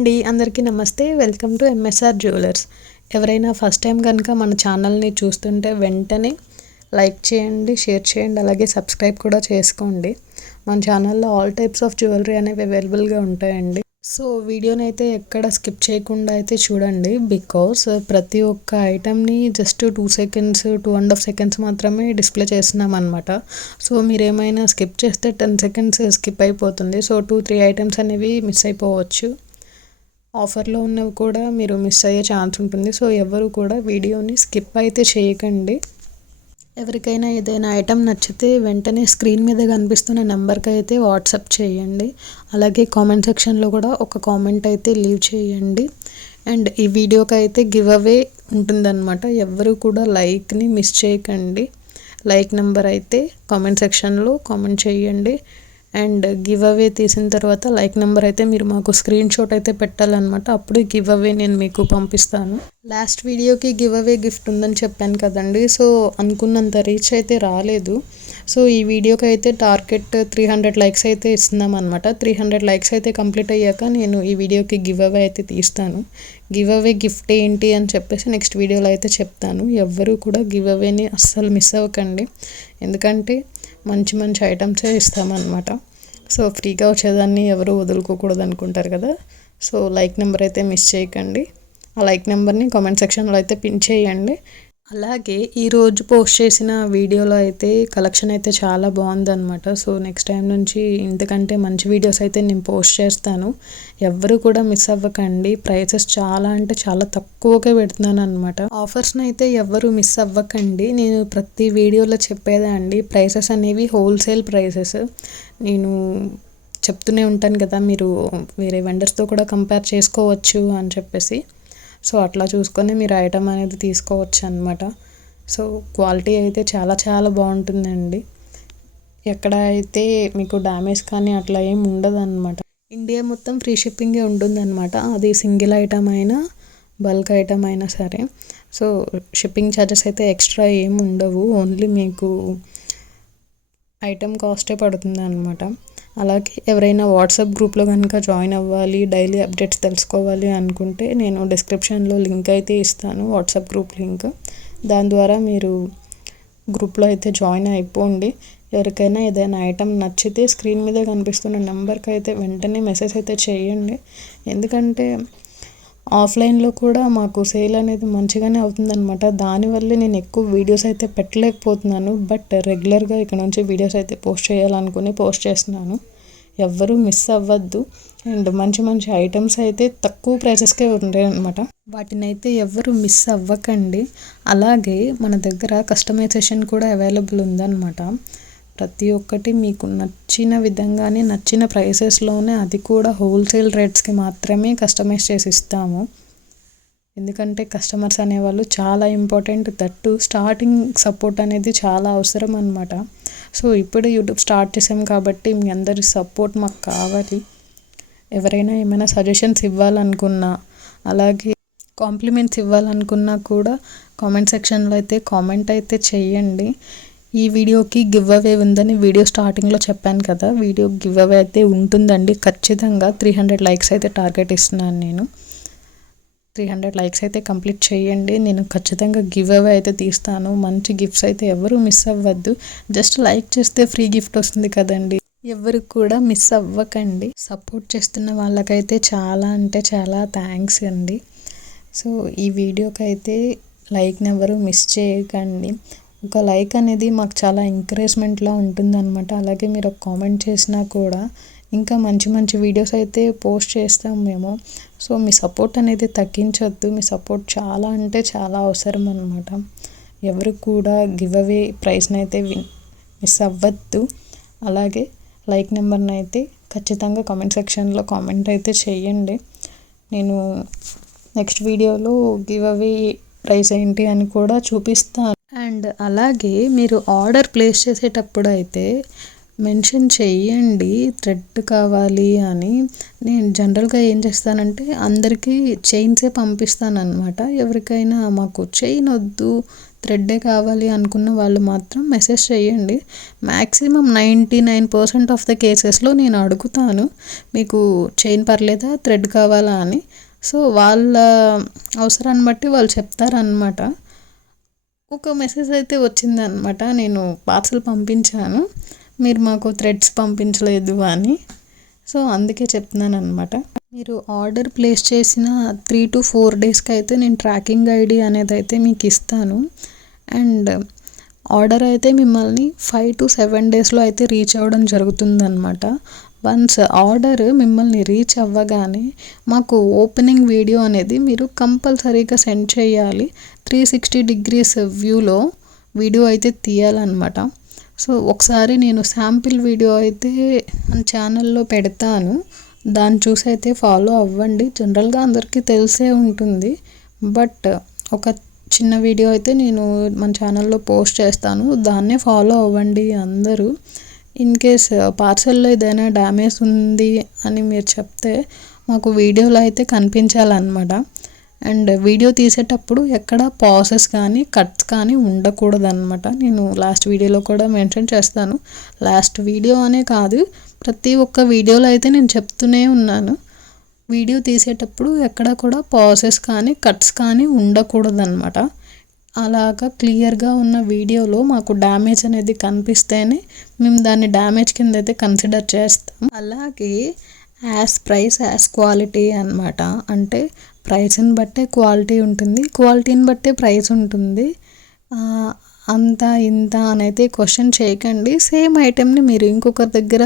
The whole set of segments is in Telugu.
అండి, అందరికీ నమస్తే. Welcome to MSR jewellers. ఎవరైనా ఫస్ట్ టైం కనుక మన ఛానల్ని చూస్తుంటే వెంటనే లైక్ చేయండి, షేర్ చేయండి, అలాగే సబ్స్క్రైబ్ కూడా చేసుకోండి. మన ఛానల్లో ఆల్ టైప్స్ ఆఫ్ జ్యువెలరీ అనేవి అవైలబుల్గా ఉంటాయండి. సో వీడియోని అయితే ఎక్కడ స్కిప్ చేయకుండా అయితే చూడండి. బికాస్ ప్రతి ఒక్క ఐటమ్ని జస్ట్ 2 సెకండ్స్ 2.5 సెకండ్స్ మాత్రమే డిస్ప్లే చేస్తున్నాం అనమాట. సో మీరు ఏమైనా స్కిప్ చేస్తే 10 సెకండ్స్ స్కిప్ అయిపోతుంది. సో 2-3 ఐటమ్స్ అనేవి మిస్ అయిపోవచ్చు. ఆఫర్లో ఉన్నవి కూడా మీరు మిస్ అయ్యే ఛాన్స్ ఉంటుంది. సో ఎవరు కూడా వీడియోని స్కిప్ అయితే చేయకండి. ఎవరికైనా ఏదైనా ఐటెం నచ్చితే వెంటనే స్క్రీన్ మీద కనిపిస్తున్న నెంబర్కి అయితే వాట్సాప్ చేయండి. అలాగే కామెంట్ సెక్షన్లో కూడా ఒక కామెంట్ అయితే లీవ్ చేయండి. అండ్ ఈ వీడియోకి అయితే గివ్ అవే ఉంటుందన్నమాట. ఎవరు కూడా లైక్ని మిస్ చేయకండి. లైక్ నెంబర్ అయితే కామెంట్ సెక్షన్లో కామెంట్ చేయండి. అండ్ గివ్ అవే తీసిన తర్వాత లైక్ నెంబర్ అయితే మీరు మాకు స్క్రీన్ షాట్ అయితే పెట్టాలన్నమాట. అప్పుడు గివ్ అవే నేను మీకు పంపిస్తాను. లాస్ట్ వీడియోకి గివ్ అవే గిఫ్ట్ ఉందని చెప్పాను కదండి. సో అనుకున్నంత రీచ్ అయితే రాలేదు. సో ఈ వీడియోకి అయితే టార్గెట్ 300 లైక్స్ అయితే ఇస్తున్నాం అనమాట. 300 లైక్స్ అయితే కంప్లీట్ అయ్యాక నేను ఈ వీడియోకి గివ్ అవే అయితే తీస్తాను. గివ్ అవే గిఫ్ట్ ఏంటి అని చెప్పేసి నెక్స్ట్ వీడియోలో అయితే చెప్తాను. ఎవ్వరూ కూడా గివ్ అవేని అస్సలు మిస్ అవ్వకండి. ఎందుకంటే మంచి మంచి ఐటమ్సే ఇస్తామన్నమాట. సో ఫ్రీగా వచ్చేదాన్ని ఎవరు వదులుకోకూడదు అనుకుంటారు కదా. సో లైక్ నెంబర్ అయితే మిస్ చేయకండి. ఆ లైక్ నెంబర్ని కామెంట్ సెక్షన్లో అయితే పిన్ చేయండి. అలాగే ఈరోజు పోస్ట్ చేసిన వీడియోలో అయితే కలెక్షన్ అయితే చాలా బాగుందన్నమాట. సో నెక్స్ట్ టైం నుంచి ఇంతకంటే మంచి వీడియోస్ అయితే నేను పోస్ట్ చేస్తాను. ఎవ్వరు కూడా మిస్ అవ్వకండి. ప్రైసెస్ చాలా అంటే చాలా తక్కువగా పెడుతున్నాను అనమాట. ఆఫర్స్ని అయితే ఎవ్వరు మిస్ అవ్వకండి. నేను ప్రతి వీడియోలో చెప్పేదే అండి, ప్రైసెస్ అనేవి హోల్సేల్ ప్రైసెస్. నేను చెప్తూనే ఉంటాను కదా, మీరు వేరే వెండర్స్తో కూడా కంపేర్ చేసుకోవచ్చు అని చెప్పేసి. సో అట్లా చూసుకొని మీరు ఐటమ్ అనేది తీసుకోవచ్చు అనమాట. సో క్వాలిటీ అయితే చాలా చాలా బాగుంటుందండి. ఎక్కడ అయితే మీకు డ్యామేజ్ కానీ అట్లా ఏమి ఉండదు అనమాట. ఇండియా మొత్తం ఫ్రీ షిప్పింగే ఉంటుందన్నమాట. అది సింగిల్ ఐటమ్ అయినా బల్క్ ఐటమ్ అయినా సరే. సో షిప్పింగ్ ఛార్జెస్ అయితే ఎక్స్ట్రా ఏమి ఉండవు. ఓన్లీ మీకు ఐటమ్ కాస్టే పడుతుంది అనమాట. అలాగే ఎవరైనా వాట్సాప్ గ్రూప్లో కనుక జాయిన్ అవ్వాలి, డైలీ అప్డేట్స్ తెలుసుకోవాలి అనుకుంటే నేను డిస్క్రిప్షన్లో లింక్ అయితే ఇస్తాను, వాట్సాప్ గ్రూప్ లింక్. దాని ద్వారా మీరు గ్రూప్లో అయితే జాయిన్ అయిపోండి. ఎవరికైనా ఏదైనా ఐటమ్ నచ్చితే స్క్రీన్ మీద కనిపిస్తున్న నెంబర్కి అయితే వెంటనే మెసేజ్ అయితే చేయండి. ఎందుకంటే ఆఫ్లైన్లో కూడా మాకు సేల్ అనేది మంచిగానే అవుతుందన్నమాట. దానివల్లే నేను ఎక్కువ వీడియోస్ అయితే పెట్టలేకపోతున్నాను. బట్ రెగ్యులర్గా ఇక్కడ నుంచి వీడియోస్ అయితే పోస్ట్ చేయాలనుకుని పోస్ట్ చేస్తున్నాను. ఎవ్వరూ మిస్ అవ్వద్దు. అండ్ మంచి మంచి ఐటమ్స్ అయితే తక్కువ ప్రైసెస్కే ఉంటాయి అనమాట. వాటిని అయితే ఎవ్వరూ మిస్ అవ్వకండి. అలాగే మన దగ్గర కస్టమైజేషన్ కూడా అవైలబుల్ ఉందన్నమాట. ప్రతి ఒక్కటి మీకు నచ్చిన విధంగానే నచ్చిన ప్రైసెస్లోనే, అది కూడా హోల్సేల్ రేట్స్కి మాత్రమే కస్టమైజ్ చేసి ఇస్తాము. ఎందుకంటే కస్టమర్స్ అనేవాళ్ళు చాలా ఇంపార్టెంట్. దట్టు స్టార్టింగ్ సపోర్ట్ అనేది చాలా అవసరం అనమాట. సో ఇప్పుడు యూట్యూబ్ స్టార్ట్ చేసాం కాబట్టి మీ అందరి సపోర్ట్ మాకు కావాలి. ఎవరైనా ఏమైనా సజెషన్స్ ఇవ్వాలనుకున్నా, అలాగే కాంప్లిమెంట్స్ ఇవ్వాలనుకున్నా కూడా కామెంట్ సెక్షన్లో అయితే కామెంట్ అయితే చేయండి. ఈ వీడియోకి గివ్ అవే ఉందని వీడియో స్టార్టింగ్లో చెప్పాను కదా, వీడియో గివ్ అవే అయితే ఉంటుందండి ఖచ్చితంగా. 300 లైక్స్ అయితే టార్గెట్ ఇస్తున్నాను నేను. 300 లైక్స్ అయితే కంప్లీట్ చేయండి. నేను ఖచ్చితంగా గివ్ అవే అయితే తీస్తాను. మంచి గిఫ్ట్స్ అయితే ఎవరు మిస్ అవ్వద్దు. జస్ట్ లైక్ చేస్తే ఫ్రీ గిఫ్ట్ వస్తుంది కదండి. ఎవరు కూడా మిస్ అవ్వకండి. సపోర్ట్ చేస్తున్న వాళ్ళకైతే చాలా అంటే చాలా థ్యాంక్స్ అండి. సో ఈ వీడియోకి అయితే లైక్ని ఎవరు మిస్ చేయకండి. ఒక లైక్ అనేది మాకు చాలా ఎంకరేజ్మెంట్లా ఉంటుందన్నమాట. అలాగే మీరు ఒక కామెంట్ చేసినా కూడా ఇంకా మంచి మంచి వీడియోస్ అయితే పోస్ట్ చేస్తాం మేము. సో మీ సపోర్ట్ అనేది తగ్గించొద్దు. మీ సపోర్ట్ చాలా అంటే చాలా అవసరం అన్నమాట. ఎవరు కూడా గివ్ అవే ప్రైస్ని అయితే మిస్ అవ్వద్దు. అలాగే లైక్ నెంబర్ని అయితే ఖచ్చితంగా కామెంట్ సెక్షన్లో కామెంట్ అయితే చేయండి. నేను నెక్స్ట్ వీడియోలో గివ్ అవే ప్రైస్ ఏంటి అని కూడా చూపిస్తాను. అండ్ అలాగే మీరు ఆర్డర్ ప్లేస్ చేసేటప్పుడు అయితే మెన్షన్ చెయ్యండి థ్రెడ్ కావాలి అని. నేను జనరల్గా ఏం చేస్తానంటే అందరికీ చైన్సే పంపిస్తాను అనమాట. ఎవరికైనా మాకు చైన్ వద్దు, థ్రెడ్డే కావాలి అనుకున్న వాళ్ళు మాత్రం మెసేజ్ చేయండి. మ్యాక్సిమం 99% ఆఫ్ ద కేసెస్లో నేను అడుగుతాను, మీకు చైన్ పర్లేదా, థ్రెడ్ కావాలా అని. సో వాళ్ళ అవసరాన్ని బట్టి వాళ్ళు చెప్తారనమాట. ఒక మెసేజ్ అయితే వచ్చిందనమాట, నేను పార్సల్ పంపించాను, మీరు మాకు థ్రెడ్స్ పంపించలేదు అని. సో అందుకే చెప్తున్నాను అనమాట. మీరు ఆర్డర్ ప్లేస్ చేసిన 3 to 4 డేస్కి అయితే నేను ట్రాకింగ్ ఐడి అనేది అయితే మీకు ఇస్తాను. అండ్ ఆర్డర్ అయితే మిమ్మల్ని 5 to 7 డేస్లో అయితే రీచ్ అవ్వడం జరుగుతుందన్నమాట. వన్స్ ఆర్డర్ మిమ్మల్ని రీచ్ అవ్వగానే మాకు ఓపెనింగ్ వీడియో అనేది మీరు కంపల్సరీగా సెండ్ చేయాలి. 360 degrees వ్యూలో వీడియో అయితే తీయాలన్నమాట. సో ఒకసారి నేను శాంపిల్ వీడియో అయితే మన ఛానల్లో పెడతాను, దాన్ని చూసి అయితే ఫాలో అవ్వండి. జనరల్గా అందరికీ తెలిసే ఉంటుంది, బట్ ఒక చిన్న వీడియో అయితే నేను మన ఛానల్లో పోస్ట్ చేస్తాను, దాన్నే ఫాలో అవ్వండి అందరూ. ఇన్ కేస్ పార్సల్లో ఏదైనా డ్యామేజ్ ఉంది అని మీరు చెప్తే మాకు వీడియోలో అయితే కనిపించాలన్నమాట. అండ్ వీడియో తీసేటప్పుడు ఎక్కడ పాసెస్ కానీ కట్స్ కానీ ఉండకూడదన్నమాట. నేను లాస్ట్ వీడియోలో కూడా మెన్షన్ చేస్తాను. లాస్ట్ వీడియో అనే కాదు, ప్రతి ఒక్క వీడియోలో అయితే నేను చెప్తూనే ఉన్నాను, వీడియో తీసేటప్పుడు ఎక్కడ కూడా పాసెస్ కానీ కట్స్ కానీ ఉండకూడదన్నమాట. అలాగా క్లియర్గా ఉన్న వీడియోలో మాకు డ్యామేజ్ అనేది కనిపిస్తేనే మేము దాన్ని డ్యామేజ్ కింద అయితే కన్సిడర్ చేస్తాం. అలాగే యాజ్ ప్రైస్ యాజ్ క్వాలిటీ అన్నమాట. అంటే ప్రైస్ని బట్టే క్వాలిటీ ఉంటుంది, క్వాలిటీని బట్టే ప్రైస్ ఉంటుంది. అంత ఇంత అని అయితే క్వశ్చన్ చేయకండి. సేమ్ ఐటెంని మీరు ఇంకొకరి దగ్గర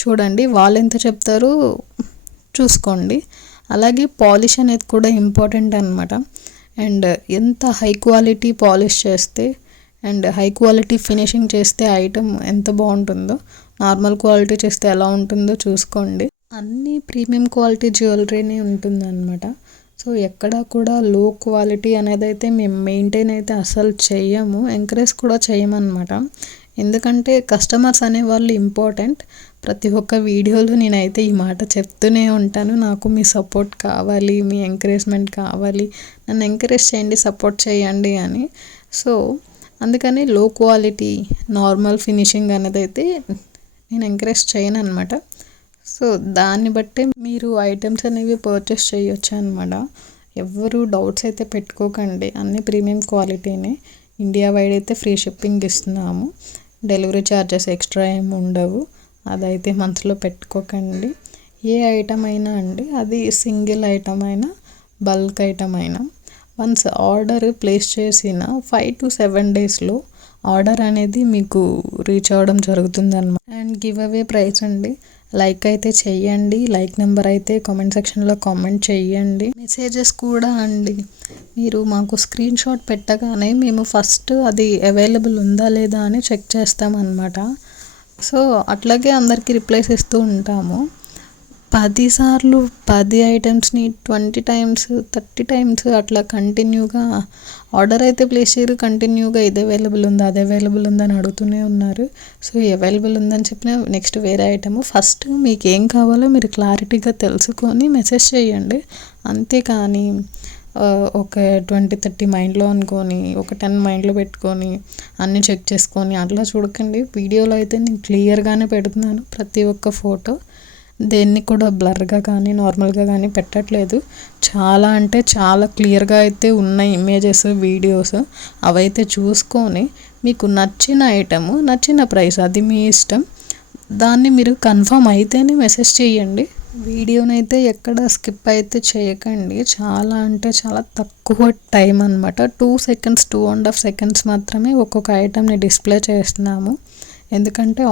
చూడండి, వాళ్ళు ఎంత చెప్తారో చూసుకోండి. అలాగే పాలిష్ అనేది కూడా ఇంపార్టెంట్ అనమాట. అండ్ ఎంత హై క్వాలిటీ పాలిష్ చేస్తే అండ్ హై క్వాలిటీ ఫినిషింగ్ చేస్తే ఐటమ్ ఎంత బాగుంటుందో, నార్మల్ క్వాలిటీ చేస్తే ఎలా ఉంటుందో చూసుకోండి. అన్నీ ప్రీమియం క్వాలిటీ జ్యువెలరీనే ఉంటుందన్నమాట. సో ఎక్కడ కూడా లో క్వాలిటీ అనేది అయితే మేము మెయింటైన్ అయితే అస్సలు చెయ్యము, ఎంకరేజ్ కూడా చేయమన్నమాట. ఎందుకంటే కస్టమర్స్ అనేవాళ్ళు ఇంపార్టెంట్. ప్రతి ఒక్క వీడియోలో నేనైతే ఈ మాట చెప్తూనే ఉంటాను, నాకు మీ సపోర్ట్ కావాలి, మీ ఎంకరేజ్మెంట్ కావాలి, నన్ను ఎంకరేజ్ చేయండి, సపోర్ట్ చేయండి అని. సో అందుకని లో క్వాలిటీ నార్మల్ ఫినిషింగ్ అనేది అయితే నేను ఎంకరేజ్ చేయను అనమాట. సో దాన్ని బట్టే మీరు ఐటమ్స్ అనేవి పర్చేస్ చేయొచ్చు అనమాట. ఎవరు డౌట్స్ అయితే పెట్టుకోకండి, అన్నీ ప్రీమియం క్వాలిటీనే. ఇండియా వైడ్ అయితే ఫ్రీ షిప్పింగ్ ఇస్తున్నాము, డెలివరీ ఛార్జెస్ ఎక్స్ట్రా ఏమి ఉండవు, అదైతే మనసులో పెట్టుకోకండి. ఏ ఐటమ్ అయినా అండి, అది సింగిల్ ఐటమ్ అయినా బల్క్ ఐటమ్ అయినా వన్స్ ఆర్డర్ ప్లేస్ చేసిన 5 to 7 డేస్లో ఆర్డర్ అనేది మీకు రీచ్ అవ్వడం జరుగుతుందన్నమాట. అండ్ గివ్ అవే ప్రైస్ అండి. లైక్ అయితే చెయ్యండి, లైక్ నెంబర్ అయితే కామెంట్ సెక్షన్లో కామెంట్ చెయ్యండి. మెసేజెస్ కూడా అండి, మీరు మాకు స్క్రీన్ షాట్ పెట్టగానే మేము ఫస్ట్ అది అవైలబుల్ ఉందా లేదా అని చెక్ చేస్తామన్నమాట. సో అట్లాగే అందరికీ రిప్లైస్ ఇస్తూ ఉంటాము. 10 సార్లు 10 ఐటమ్స్ని 20 times 30 times అట్లా కంటిన్యూగా ఆర్డర్ అయితే ప్లేస్ చేయరు, కంటిన్యూగా ఇది అవైలబుల్ ఉందా అది అవైలబుల్ ఉందా అని అడుగుతూనే ఉన్నారు. సో అవైలబుల్ ఉందని చెప్పిన నెక్స్ట్ వేరే ఐటమ్. ఫస్ట్ మీకు ఏం కావాలో మీరు క్లారిటీగా తెలుసుకొని మెసేజ్ చేయండి, అంతేకాని ఒక 20-30 మైండ్లో అనుకొని ఒక 10 మైండ్లో పెట్టుకొని అన్నీ చెక్ చేసుకొని అట్లా చూడకండి. వీడియోలో అయితే నేను క్లియర్గానే పెడుతున్నాను, ప్రతి ఒక్క ఫోటో దేన్ని కూడా బ్లర్గా కానీ నార్మల్గా కానీ పెట్టట్లేదు. చాలా అంటే చాలా క్లియర్గా అయితే ఉన్నాయి ఇమేజెస్, వీడియోస్. అవైతే చూసుకొని మీకు నచ్చిన ఐటము, నచ్చిన ప్రైస్ అది మీ ఇష్టం, దాన్ని మీరు కన్ఫర్మ్ అయితేనే మెసేజ్ చేయండి. వీడియోనైతే ఎక్కడ స్కిప్ అయితే చేయకండి. చాలా అంటే చాలా తక్కువ టైం అనమాట, 2 seconds 2.5 seconds మాత్రమే ఒక్కొక్క ఐటమ్ని డిస్ప్లే చేస్తున్నాము. ఎందుకంటే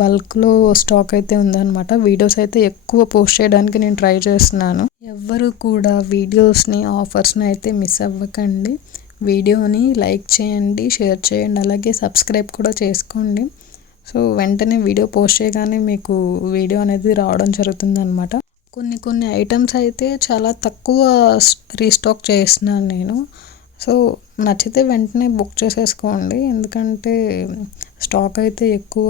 బల్క్లో స్టాక్ అయితే ఉందన్నమాట. వీడియోస్ అయితే ఎక్కువ పోస్ట్ చేయడానికి నేను ట్రై చేస్తున్నాను. ఎవ్వరు కూడా వీడియోస్ని ఆఫర్స్ని అయితే మిస్ అవ్వకండి. వీడియోని లైక్ చేయండి, షేర్ చేయండి, అలాగే సబ్స్క్రైబ్ కూడా చేసుకోండి. సో వెంటనే వీడియో పోస్ట్ చేయగానే మీకు వీడియో అనేది రావడం జరుగుతుందన్నమాట. కొన్ని ఐటమ్స్ అయితే చాలా తక్కువ రీస్టాక్ చేస్తున్నాను నేను. సో నచ్చితే వెంటనే బుక్ చేసేసుకోండి, ఎందుకంటే స్టాక్ అయితే ఎక్కువ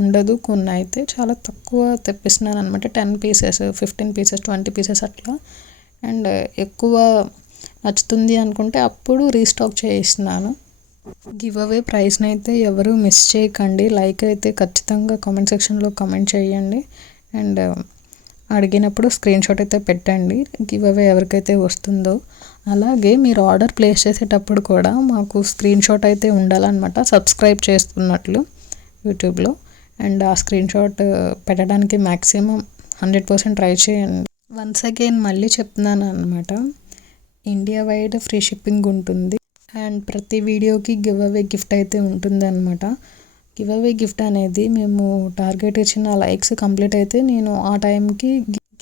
ఉండదు. కొన్ని అయితే చాలా తక్కువ తెప్పిస్తున్నాను అనమాట, 10 pieces 15 pieces 20 pieces అట్లా. అండ్ ఎక్కువ నచ్చుతుంది అనుకుంటే అప్పుడు రీస్టాక్ చేయిస్తున్నాను. గివ్ అవే ప్రైస్ని అయితే ఎవరు మిస్ చేయకండి. లైక్ అయితే ఖచ్చితంగా కామెంట్ సెక్షన్లో కామెంట్ చేయండి. అండ్ అడిగినప్పుడు స్క్రీన్ షాట్ అయితే పెట్టండి గివ్ అవే ఎవరికైతే వస్తుందో. అలాగే మీరు ఆర్డర్ ప్లేస్ చేసేటప్పుడు కూడా మాకు స్క్రీన్ షాట్ అయితే ఉండాలన్నమాట, సబ్స్క్రైబ్ చేస్తున్నట్లు యూట్యూబ్లో. అండ్ ఆ స్క్రీన్ షాట్ పెట్టడానికి మ్యాక్సిమం 100% ట్రై చేయండి. వన్స్ అగైన్ మళ్ళీ చెప్తున్నాను అనమాట, ఇండియా వైడ్ ఫ్రీ షిప్పింగ్ ఉంటుంది. అండ్ ప్రతి వీడియోకి గివ్ అవే గిఫ్ట్ అయితే ఉంటుంది అనమాట. గివ్ అవే గిఫ్ట్ అనేది మేము టార్గెట్ ఇచ్చిన లైక్స్ కంప్లీట్ అయితే నేను ఆ టైంకి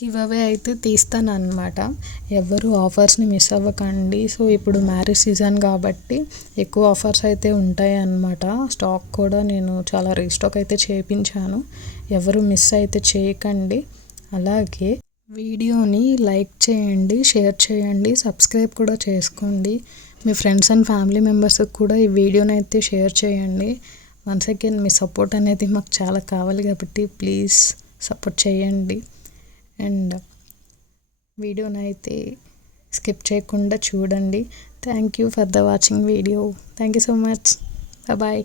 గివ్ అవే అయితే తీస్తాను అనమాట. ఎవరు ఆఫర్స్ని మిస్ అవ్వకండి. సో ఇప్పుడు మ్యారేజ్ సీజన్ కాబట్టి ఎక్కువ ఆఫర్స్ అయితే ఉంటాయి అన్నమాట. స్టాక్ కూడా నేను చాలా రీస్టాక్ అయితే చేయించాను. ఎవరు మిస్ అయితే చేయకండి. అలాగే వీడియోని లైక్ చేయండి, షేర్ చేయండి, సబ్స్క్రైబ్ కూడా చేసుకోండి. మీ ఫ్రెండ్స్ అండ్ ఫ్యామిలీ మెంబర్స్కి కూడా ఈ వీడియోని అయితే షేర్ చేయండి. వన్స్ అగైన్ మీ సపోర్ట్ అనేది మాకు చాలా కావాలి కాబట్టి ప్లీజ్ సపోర్ట్ చేయండి. అండ్ వీడియోని అయితే స్కిప్ చేయకుండా చూడండి. Thank you for the watching video. Thank you so much. Bye.